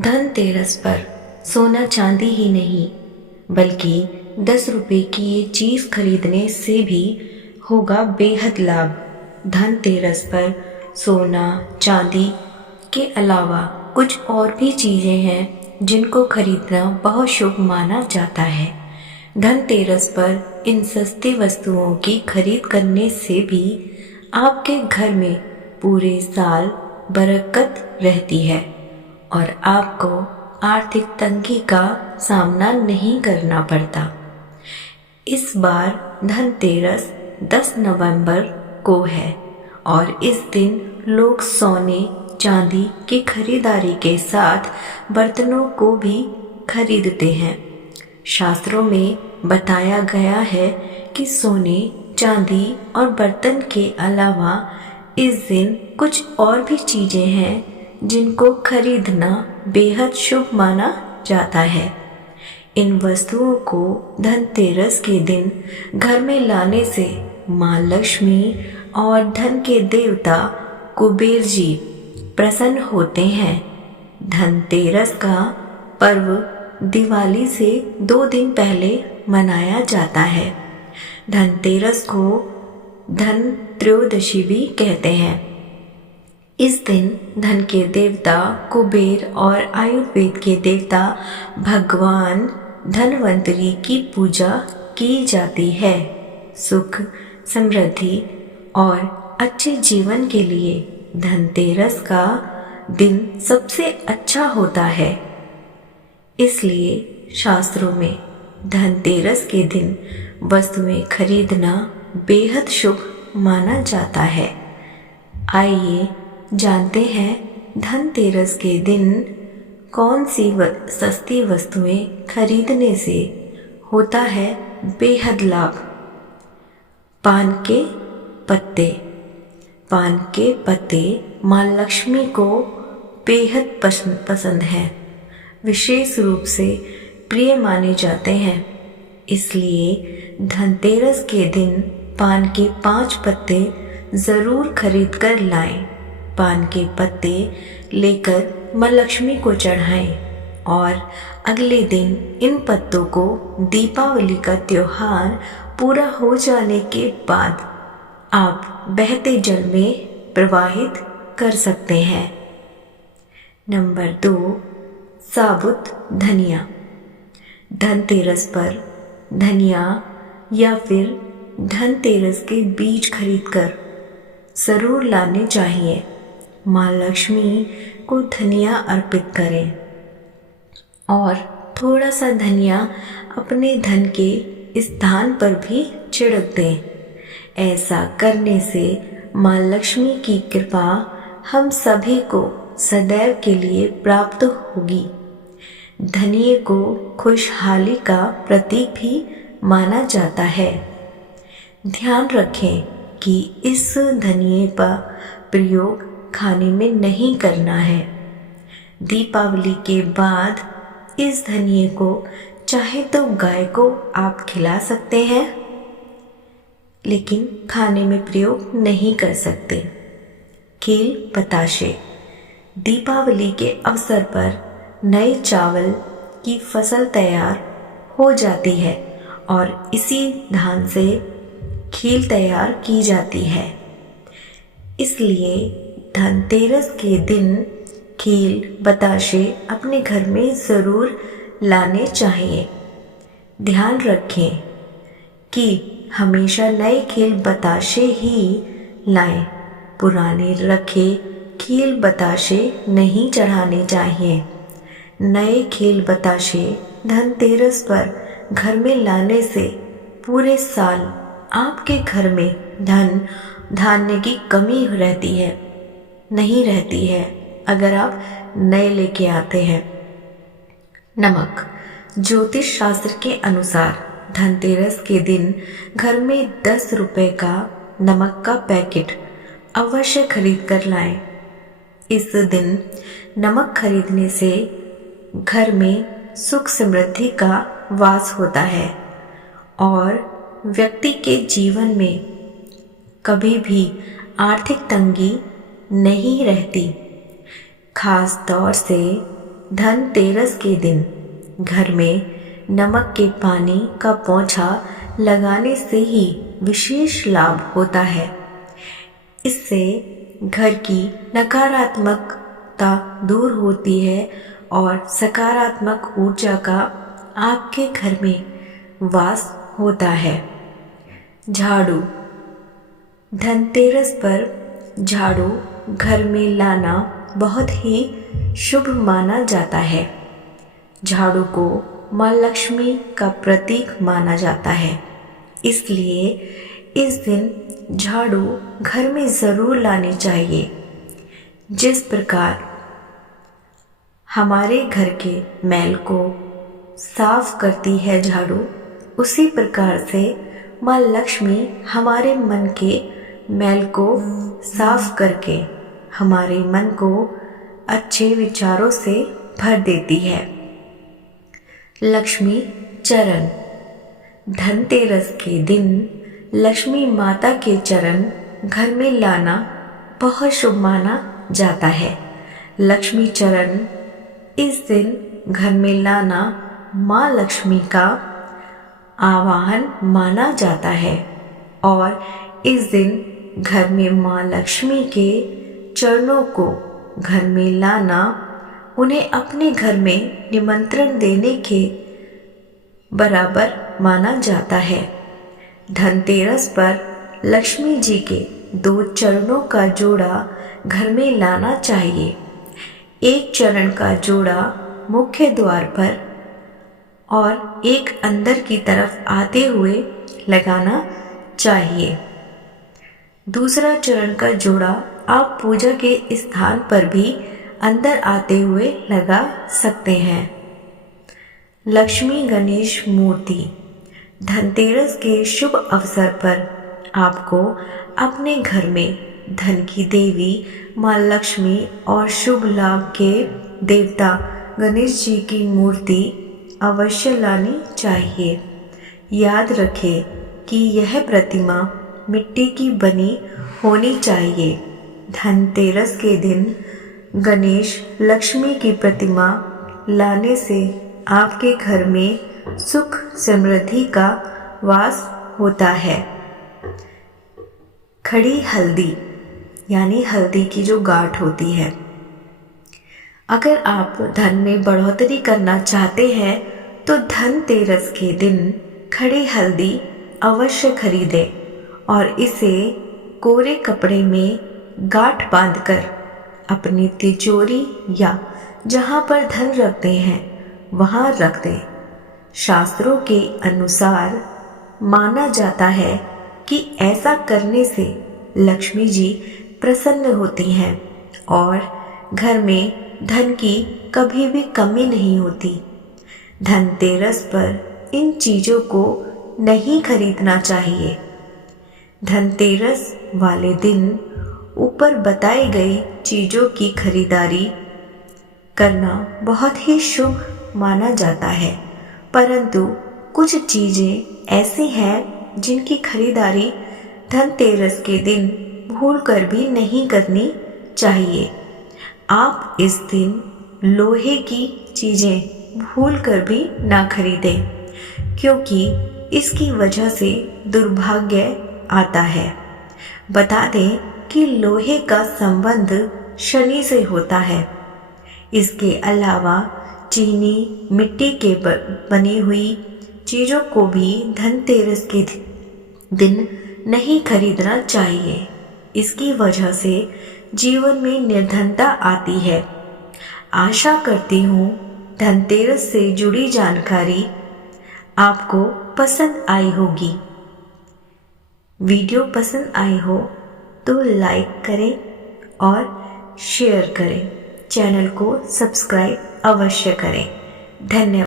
धनतेरस पर सोना चांदी ही नहीं बल्कि 10 रुपए की ये चीज़ खरीदने से भी होगा बेहद लाभ। धनतेरस पर सोना चांदी के अलावा कुछ और भी चीज़ें हैं जिनको खरीदना बहुत शुभ माना जाता है। धनतेरस पर इन सस्ती वस्तुओं की खरीद करने से भी आपके घर में पूरे साल बरकत रहती है और आपको आर्थिक तंगी का सामना नहीं करना पड़ता। इस बार धनतेरस 10 नवंबर को है और इस दिन लोग सोने चांदी की खरीदारी के साथ बर्तनों को भी खरीदते हैं। शास्त्रों में बताया गया है कि सोने चांदी और बर्तन के अलावा इस दिन कुछ और भी चीज़ें हैं जिनको खरीदना बेहद शुभ माना जाता है। इन वस्तुओं को धनतेरस के दिन घर में लाने से माँ लक्ष्मी और धन के देवता कुबेर जी प्रसन्न होते हैं। धनतेरस का पर्व दिवाली से 2 दिन पहले मनाया जाता है। धनतेरस को धन त्रयोदशी भी कहते हैं। इस दिन धन के देवता कुबेर और आयुर्वेद के देवता भगवान धनवंतरी की पूजा की जाती है। सुख समृद्धि और अच्छे जीवन के लिए धनतेरस का दिन सबसे अच्छा होता है। इसलिए शास्त्रों में धनतेरस के दिन वस्तुएं खरीदना बेहद शुभ माना जाता है। आइए जानते हैं धनतेरस के दिन कौन सी सस्ती वस्तुएं खरीदने से होता है बेहद लाभ। पान के पत्ते। पान के पत्ते माँ लक्ष्मी को बेहद पसंद हैं, विशेष रूप से प्रिय माने जाते हैं। इसलिए धनतेरस के दिन पान के 5 पत्ते ज़रूर खरीद कर लाएं। पान के पत्ते लेकर माँ लक्ष्मी को चढ़ाएं और अगले दिन इन पत्तों को दीपावली का त्योहार पूरा हो जाने के बाद आप बहते जल में प्रवाहित कर सकते हैं। नंबर 2, साबुत धनिया। धनतेरस पर धनिया या फिर धनतेरस के बीज खरीदकर ज़रूर लाने चाहिए। माँ लक्ष्मी को धनिया अर्पित करें और थोड़ा सा धनिया अपने धन के स्थान पर भी छिड़क दें। ऐसा करने से माँ लक्ष्मी की कृपा हम सभी को सदैव के लिए प्राप्त होगी। धनिये को खुशहाली का प्रतीक भी माना जाता है। ध्यान रखें कि इस धनिये का प्रयोग खाने में नहीं करना है। दीपावली के बाद इस धनिये को चाहे तो गाय को आप खिला सकते हैं, लेकिन खाने में प्रयोग नहीं कर सकते। खील बताशे। दीपावली के अवसर पर नए चावल की फसल तैयार हो जाती है और इसी धान से खील तैयार की जाती है। इसलिए धनतेरस के दिन खील बताशे अपने घर में ज़रूर लाने चाहिए। ध्यान रखें कि हमेशा नए खील बताशे ही लाएं। पुराने रखे खील बताशे नहीं चढ़ाने चाहिए। नए खील बताशे धनतेरस पर घर में लाने से पूरे साल आपके घर में धन धान्य की कमी नहीं रहती है अगर आप नए लेके आते हैं। नमक। ज्योतिष शास्त्र के अनुसार धनतेरस के दिन घर में 10 रुपए का नमक का पैकेट अवश्य खरीद कर लाएं। इस दिन नमक खरीदने से घर में सुख समृद्धि का वास होता है और व्यक्ति के जीवन में कभी भी आर्थिक तंगी नहीं रहती। खास तौर से धनतेरस के दिन घर में नमक के पानी का पोंछा लगाने से ही विशेष लाभ होता है। इससे घर की नकारात्मकता दूर होती है और सकारात्मक ऊर्जा का आपके घर में वास होता है। झाड़ू। धनतेरस पर झाड़ू घर में लाना बहुत ही शुभ माना जाता है। झाड़ू को माँ लक्ष्मी का प्रतीक माना जाता है, इसलिए इस दिन झाड़ू घर में ज़रूर लानी चाहिए। जिस प्रकार हमारे घर के मैल को साफ करती है झाड़ू, उसी प्रकार से माँ लक्ष्मी हमारे मन के मैल को साफ करके हमारे मन को अच्छे विचारों से भर देती है। लक्ष्मी चरण। धनतेरस के दिन लक्ष्मी माता के चरण घर में लाना बहुत शुभ माना जाता है। लक्ष्मी चरण इस दिन घर में लाना माँ लक्ष्मी का आवाहन माना जाता है और इस दिन घर में माँ लक्ष्मी के चरणों को घर में लाना उन्हें अपने घर में निमंत्रण देने के बराबर माना जाता है। धनतेरस पर लक्ष्मी जी के 2 चरणों का जोड़ा घर में लाना चाहिए। एक चरण का जोड़ा मुख्य द्वार पर और एक अंदर की तरफ आते हुए लगाना चाहिए। दूसरा चरण का जोड़ा आप पूजा के स्थान पर भी अंदर आते हुए लगा सकते हैं। लक्ष्मी गणेश मूर्ति। धनतेरस के शुभ अवसर पर आपको अपने घर में धन की देवी माँ लक्ष्मी और शुभ लाभ के देवता गणेश जी की मूर्ति अवश्य लानी चाहिए। याद रखें कि यह प्रतिमा मिट्टी की बनी होनी चाहिए। धनतेरस के दिन गणेश लक्ष्मी की प्रतिमा लाने से आपके घर में सुख समृद्धि का वास होता है। खड़ी हल्दी यानी हल्दी की जो गांठ होती है, अगर आप धन में बढ़ोतरी करना चाहते हैं तो धनतेरस के दिन खड़ी हल्दी अवश्य खरीदें और इसे कोरे कपड़े में गांठ बांधकर अपनी तिजोरी या जहाँ पर धन रखते हैं वहाँ रख दें। शास्त्रों के अनुसार माना जाता है कि ऐसा करने से लक्ष्मी जी प्रसन्न होती हैं और घर में धन की कभी भी कमी नहीं होती। धनतेरस पर इन चीज़ों को नहीं खरीदना चाहिए। धनतेरस वाले दिन ऊपर बताई गई चीज़ों की खरीदारी करना बहुत ही शुभ माना जाता है, परंतु कुछ चीज़ें ऐसी हैं जिनकी खरीदारी धनतेरस के दिन भूलकर भी नहीं करनी चाहिए। आप इस दिन लोहे की चीज़ें भूलकर भी ना खरीदें, क्योंकि इसकी वजह से दुर्भाग्य आता है। बता दें कि लोहे का संबंध शनि से होता है। इसके अलावा चीनी मिट्टी के बनी हुई चीज़ों को भी धनतेरस के दिन नहीं खरीदना चाहिए। इसकी वजह से जीवन में निर्धनता आती है। आशा करती हूँ धनतेरस से जुड़ी जानकारी आपको पसंद आई होगी। वीडियो पसंद आई हो तो लाइक करें और शेयर करें। चैनल को सब्सक्राइब अवश्य करें। धन्यवाद।